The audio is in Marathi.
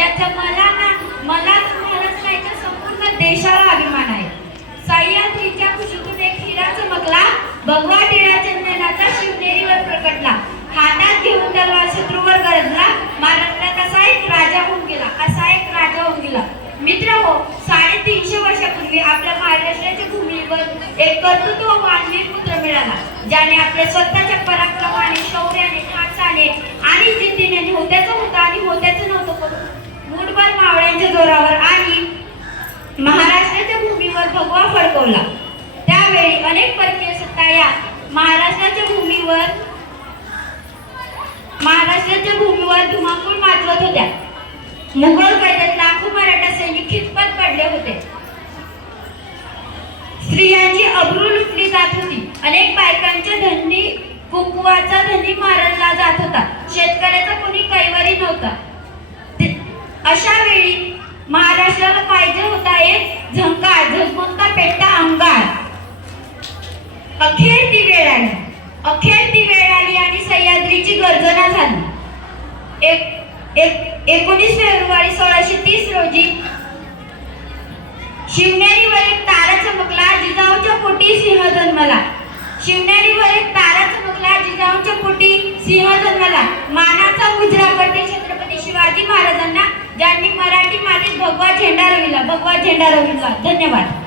ज्याचा मलाच भारत नाही तर संपूर्ण देशाला अभिमान आहे. सह्याद्रीच्या कुशीतून एक हिरा चमकला, भगवा टिळा चंदनाचा शिवनेरीवर प्रकटला. हातात घेऊन तलवार शत्रूवर गरजला, महाराष्ट्रात असा एक राजा होऊन गेला. मित्र हो, 350 वर्षापूर्वी आपल्या महाराष्ट्राच्या भूमीवर एक कर्तृत्ववान वीरपुत्र मिळाला, ज्याने आपल्या स्वतःच्या पराक्रमाने, शौर्याने, साहसाने आणि जिद्दीने होत्याचं होतं आणि होत्याचं नव्हतं करून मुठभर मावळ्यांच्या जोरावर आणि महाराष्ट्राच्या भूमीवर भगवा फडकवला. त्यावेळी अनेक परकीय सत्ता या महाराष्ट्राच्या भूमीवर धुमाकूळ माजवत होत्या. मुघल कैद्यात लाखो मराठा सैनिक खितपत पडले होते. स्त्रियांची अब्रू लुटली जात होती. अनेक बायकांच्या धनी कुंकवाचा धनी मारला जात होता. शेतकऱ्याचा कोणी कैवारी नव्हता. अशा वेळी महाराष्ट्राला पाहिजे होता एक झंकार, झगमगता पेटता अंगार. अखेर ती वेळ आली आणि सह्याद्रीची गर्जना झाली. 19 फेब्रुवारी 1630 रोजी शिवनेरीवर एक तारा चमकला, जिजाऊच्या पोटी सिंह जन्मला. मानाचा मुजरा पडते छत्रपती शिवाजी महाराजांना, ज्यांनी मराठी मातीत भगवा झेंडा रोविला. धन्यवाद.